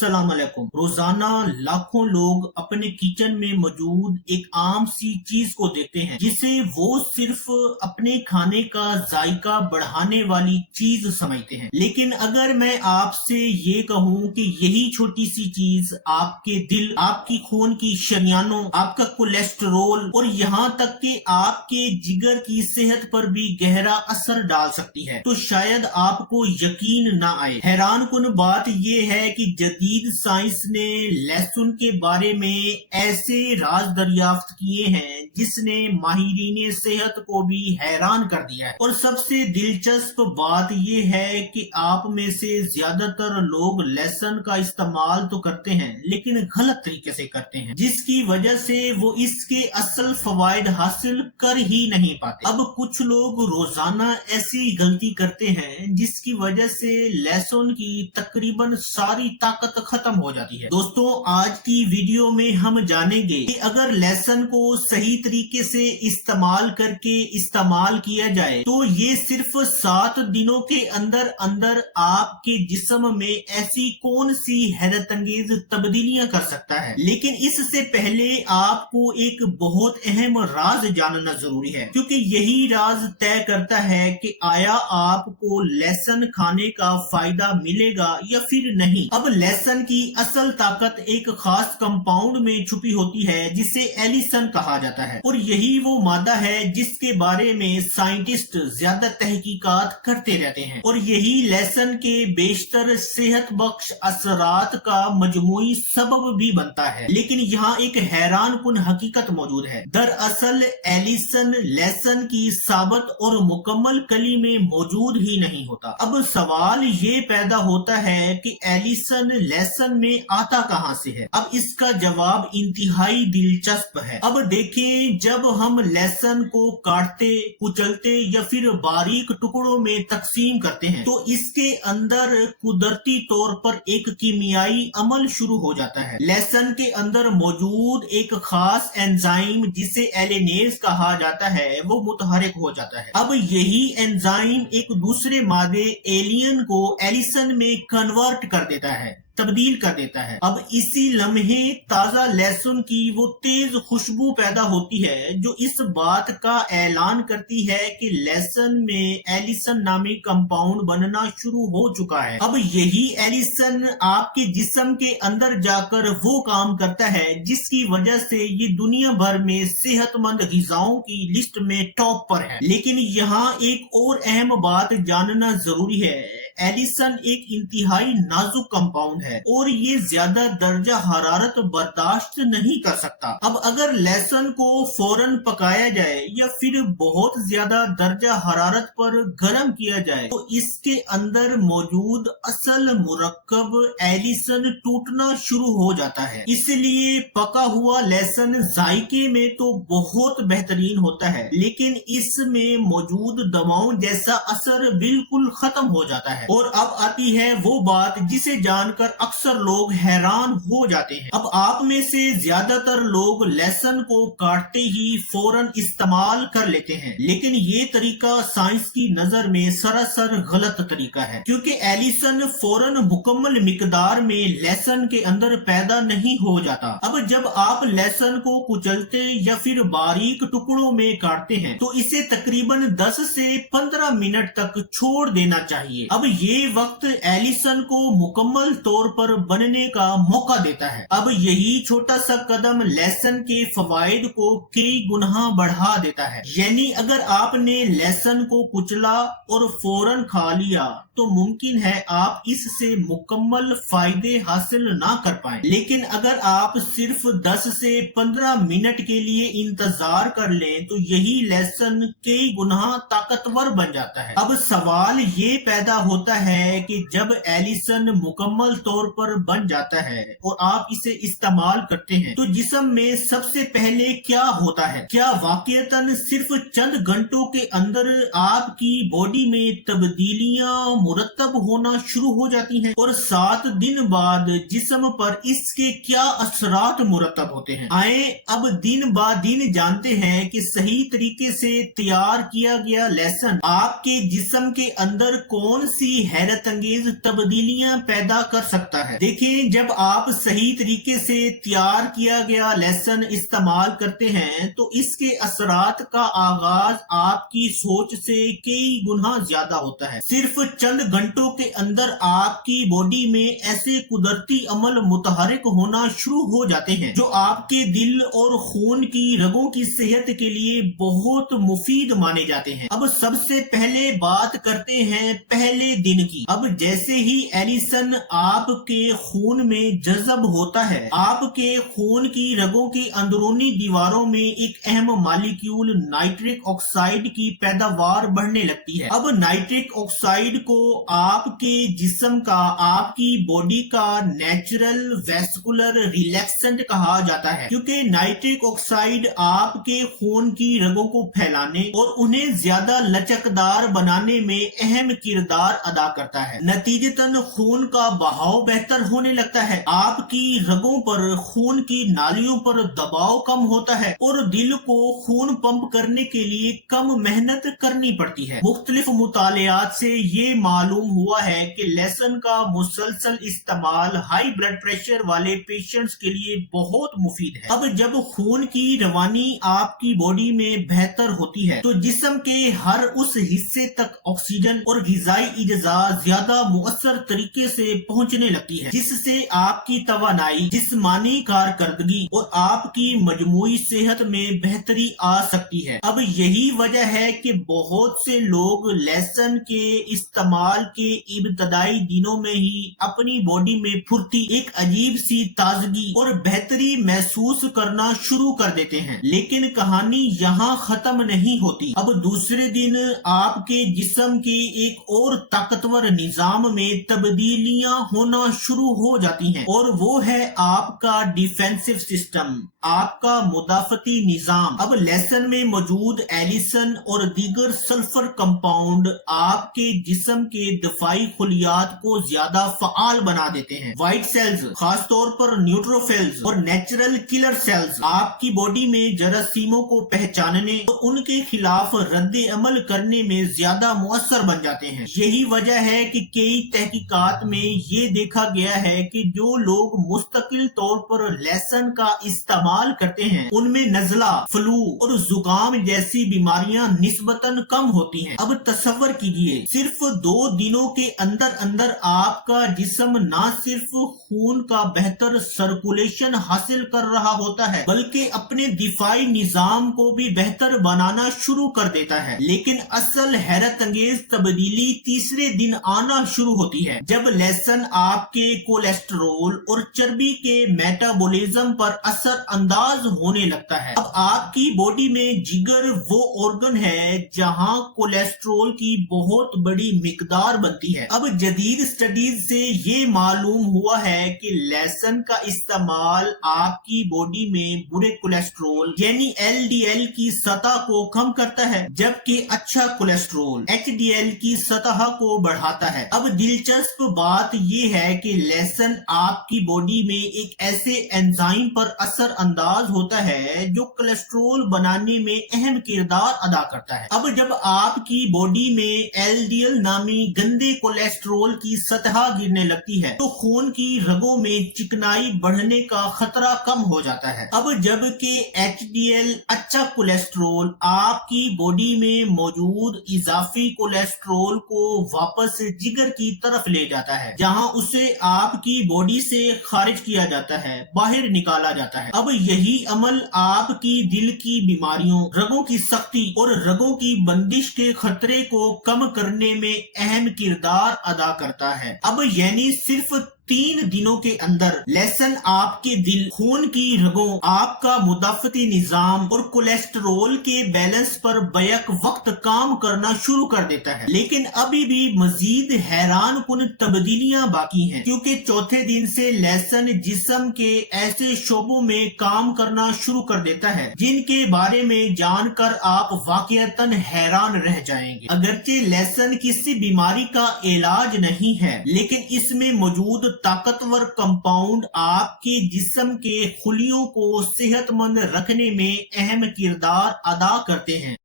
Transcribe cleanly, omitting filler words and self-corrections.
अस्सलाम वालेकुम। रोजाना लाखों लोग अपने किचन में मौजूद एक आम सी चीज को देखते हैं जिसे वो सिर्फ अपने खाने का जायका बढ़ाने वाली चीज समझते हैं। लेकिन अगर मैं आपसे ये कहूँ कि यही छोटी सी चीज आपके दिल, आपकी खून की शरियानों, आपका कोलेस्ट्रोल और यहाँ तक कि आपके जिगर की सेहत पर भी गहरा असर डाल सकती है, तो शायद आपको यकीन ना आए। हैरान कुन बात ये है कि जदीद साइंस ने लहसुन के बारे में ऐसे राज दरियाफ्त किए हैं जिसने माहिरीन सेहत को भी हैरान कर दिया है। और सबसे दिलचस्प बात ये है कि आप में से ज्यादातर लोग लहसुन का इस्तेमाल तो करते हैं लेकिन गलत तरीके से करते हैं, जिसकी वजह से वो इसके असल फवायद हासिल कर ही नहीं पाते। अब कुछ लोग रोजाना ऐसी गलती करते हैं जिसकी वजह से लहसुन की तकरीबन सारी ताकत खत्म हो जाती है। दोस्तों, आज की वीडियो में हम जानेंगे कि अगर लहसुन को सही तरीके से इस्तेमाल करके इस्तेमाल किया जाए तो ये सिर्फ 7 दिनों के अंदर अंदर आपके जिस्म में ऐसी कौन सी हैरत अंगेज तब्दीलियां कर सकता है। लेकिन इससे पहले आपको एक बहुत अहम राज जानना जरूरी है, क्योंकि यही राज तय करता है कि आया आपको लहसुन खाने का फायदा मिलेगा या फिर नहीं। अब लहसुन की असल ताकत एक खास कंपाउंड में छुपी होती है जिसे एलिसन कहा जाता है, और यही वो मादा है जिसके बारे में साइंटिस्ट ज्यादा तहकीकात करते रहते हैं, और यही लहसुन के बेशतर सेहत बख्श असरात का मजमूई सबब भी बनता है। लेकिन यहाँ एक हैरान कुन हकीकत मौजूद है। दरअसल एलिसन लहसुन की साबत और मुकम्मल कली में मौजूद ही नहीं होता। अब सवाल ये पैदा होता है कि एलिसन लहसुन में आता कहां से है। अब इसका जवाब इंतहाई दिलचस्प है। अब देखें, जब हम लहसुन को काटते, कुचलते या फिर बारीक टुकड़ों में तकसीम करते हैं तो इसके अंदर कुदरती तौर पर एक कीमियाई अमल शुरू हो जाता है। लहसुन के अंदर मौजूद एक खास एंजाइम जिसे एलिनेज कहा जाता है वो मुतहरिक हो जाता है। अब यही एंजाइम एक दूसरे मादे एलियन को एलिसन में कन्वर्ट कर देता है, तब्दील कर देता है। अब इसी लम्हे ताजा लहसुन की वो तेज खुशबू पैदा होती है जो इस बात का ऐलान करती है कि लहसुन में एलिसन नामी कंपाउंड बनना शुरू हो चुका है। अब यही एलिसन आपके जिस्म के अंदर जाकर वो काम करता है जिसकी वजह से ये दुनिया भर में सेहतमंद ग़िज़ाओं की लिस्ट में टॉप पर है। लेकिन यहाँ एक और अहम बात जानना जरूरी है। एलिसन एक इंतहाई नाजुक कंपाउंड है और ये ज्यादा दर्जा हरारत बर्दाश्त नहीं कर सकता। अब अगर लहसुन को फौरन पकाया जाए या फिर बहुत ज्यादा दर्जा हरारत पर गर्म किया जाए तो इसके अंदर मौजूद असल मुरक्कब एलिसन टूटना शुरू हो जाता है। इसलिए पका हुआ लहसुन जायके में तो बहुत बेहतरीन होता है, लेकिन इसमें मौजूद दवाओं जैसा असर बिल्कुल खत्म हो जाता है। और अब आती है वो बात जिसे जानकर अक्सर लोग हैरान हो जाते हैं। अब आप में से ज्यादातर लोग लहसुन को काटते ही फौरन इस्तेमाल कर लेते हैं, लेकिन ये तरीका साइंस की नजर में सरासर गलत तरीका है, क्योंकि एलिसन फौरन मुकम्मल मिकदार में लहसुन के अंदर पैदा नहीं हो जाता। अब जब आप लहसुन को कुचलते या फिर बारीक टुकड़ों में काटते हैं तो इसे तकरीबन 10 से 15 मिनट तक छोड़ देना चाहिए। अब ये वक्त एलिसन को मुकम्मल तौर पर बनने का मौका देता है। अब यही छोटा सा कदम लहसुन के फवायद को कई गुना बढ़ा देता है। यानी अगर आपने लहसुन को कुचला और फौरन खा लिया तो मुमकिन है आप इससे मुकम्मल फायदे हासिल ना कर पाए, लेकिन अगर आप सिर्फ 10 से 15 मिनट के लिए इंतजार कर लें तो यही लहसुन कई गुना ताकतवर बन जाता है। अब सवाल ये पैदा होता है कि जब एलिसन मुकम्मल तौर पर बन जाता है और आप इसे इस्तेमाल करते हैं तो जिस्म में सबसे पहले क्या होता है? क्या वाकईतन सिर्फ चंद घंटों के अंदर आपकी बॉडी में तब्दीलियां मुरतब होना शुरू हो जाती हैं और 7 दिन बाद जिस्म पर इसके क्या असरात मुरतब होते हैं। आए अब दिन ब दिन जानते हैं कि सही तरीके से तैयार किया गया लहसुन आपके जिस्म के अंदर कौन सी हैरत अंगेज तब्दीलियां पैदा कर सकता है। देखिए, जब आप सही तरीके से तैयार किया गया लहसुन इस्तेमाल करते हैं तो इसके असरात का आगाज आपकी सोच से कई गुना ज्यादा होता है। सिर्फ चंद घंटों के अंदर आपकी बॉडी में ऐसे कुदरती अमल मुतहरिक होना शुरू हो जाते हैं जो आपके दिल और खून की रगों की सेहत के लिए बहुत मुफीद माने जाते हैं। अब सबसे पहले बात करते हैं पहले दिन की। अब जैसे ही एलिसन आपके खून में जज़ब होता है, आपके खून की रगों की अंदरूनी दीवारों में एक अहम मालिक्यूल नाइट्रिक ऑक्साइड की पैदावार बढ़ने लगती है। अब नाइट्रिक ऑक्साइड को आपके जिस्म का, आपकी बॉडी का नेचुरल वेस्कुलर रिलैक्सेंट कहा जाता है, क्योंकि नाइट्रिक ऑक्साइड आपके खून की रगों को फैलाने और उन्हें ज्यादा लचकदार बनाने में अहम किरदार अदा करता है। नतीजतन खून का बहाव बेहतर होने लगता है, आपकी रगों पर, खून की नालियों पर दबाव कम होता है और दिल को खून पंप करने के लिए कम मेहनत करनी पड़ती है। मुख्तलिफ मुतालियात से ये मालूम हुआ है कि लहसुन का मुसलसल इस्तेमाल हाई ब्लड प्रेशर वाले पेशेंट्स के लिए बहुत मुफीद है। अब जब खून की रवानी आपकी बॉडी में बेहतर होती है तो जिस्म के हर उस हिस्से तक ऑक्सीजन और ग़िज़ाई इज़ा ज्यादा मुअस्सर तरीके से पहुंचने लगती है, जिससे आपकी तवानाई, जिस्मानी कारकर्दगी और आपकी मजमूई सेहत में बेहतरी आ सकती है। अब यही वजह है कि बहुत से लोग लहसुन के इस्तेमाल के इब्तदाई दिनों में ही अपनी बॉडी में फुर्ती, एक अजीब सी ताजगी और बेहतरी महसूस करना शुरू कर देते हैं। लेकिन कहानी यहाँ खत्म नहीं होती। अब दूसरे दिन आपके जिस्म के एक और ताकतवर निजाम में तब्दीलियां होना शुरू हो जाती हैं और वो है आपका डिफेंसिव सिस्टम, आपका मुदाफती निजाम। अब लहसुन में मौजूद एलिसन और दीगर सल्फर कंपाउंड आपके जिस्म के दफाई खुलियात को ज्यादा फ़आल बना देते हैं। व्हाइट सेल्स, खासतौर पर न्यूट्रोफिल्स और नेचुरल किलर सेल्स आपकी बॉडी में जरासीमों को पहचानने और उनके खिलाफ रद्द अमल करने में ज्यादा मुअस्सर बन जाते हैं। यही वजह है कि कई तहकीकात में ये देखा गया है कि जो लोग मुस्तकिल तौर पर लहसुन का इस्तेमाल करते हैं उनमें नज़ला, फ्लू और जुकाम जैसी बीमारियां निस्बतन कम होती हैं। अब तसव्वुर कीजिए, सिर्फ 2 दिनों के अंदर अंदर आपका जिस्म न सिर्फ खून का बेहतर सर्कुलेशन हासिल कर रहा होता है बल्कि अपने दिफाई निजाम को भी बेहतर बनाना शुरू कर देता है। लेकिन असल हैरत अंगेज तब्दीली तीसरे दिन आना शुरू होती है, जब लहसुन आपके कोलेस्ट्रोल और चर्बी के मेटाबॉलिज्म पर असर अंदाज होने लगता है। अब आपकी बॉडी में जिगर वो ऑर्गन है जहां कोलेस्ट्रोल की बहुत बड़ी मिकदार बनती है। अब जदीद स्टडीज से ये मालूम हुआ है कि लहसुन का इस्तेमाल आपकी बॉडी में बुरे कोलेस्ट्रोल यानी LDL की सतह को कम करता है, जबकि अच्छा कोलेस्ट्रोल HDL की सतह को बढ़ाता है। अब दिलचस्प बात यह है कि लहसुन आपकी बॉडी में एक ऐसे एंजाइम पर असर अंदाज होता है जो कोलेस्ट्रोल बनाने में अहम किरदार अदा करता है। अब जब आपकी बॉडी में LDL नामी गंदे कोलेस्ट्रोल की सतह गिरने लगती है तो खून की रगों में चिकनाई बढ़ने का खतरा कम हो जाता है। अब जबकि HDL अच्छा कोलेस्ट्रोल आपकी बॉडी में मौजूद इजाफी कोलेस्ट्रोल को वापस जिगर की तरफ ले जाता है, जहां उसे आपकी बॉडी से खारिज किया जाता है, बाहर निकाला जाता है। अब यही अमल आपकी दिल की बीमारियों, रगों की सख्ती और रगों की बंदिश के खतरे को कम करने में अहम किरदार अदा करता है। अब यानी सिर्फ 3 दिनों के अंदर लहसुन आपके दिल, खून की रगों, आपका मुदाफ़ती निजाम और कोलेस्ट्रॉल के बैलेंस पर बैक वक्त काम करना शुरू कर देता है। लेकिन अभी भी मजीद हैरान कुन तब्दीलियां बाकी हैं, क्योंकि चौथे दिन से लहसुन जिस्म के ऐसे शोबों में काम करना शुरू कर देता है जिनके बारे में जानकर आप वाकईतन हैरान रह जाएंगे। अगरचे लहसुन किसी बीमारी का इलाज नहीं है, लेकिन इसमें मौजूद ताकतवर कंपाउंड आपके जिस्म के खुलियों को सेहतमंद रखने में अहम किरदार अदा करते हैं।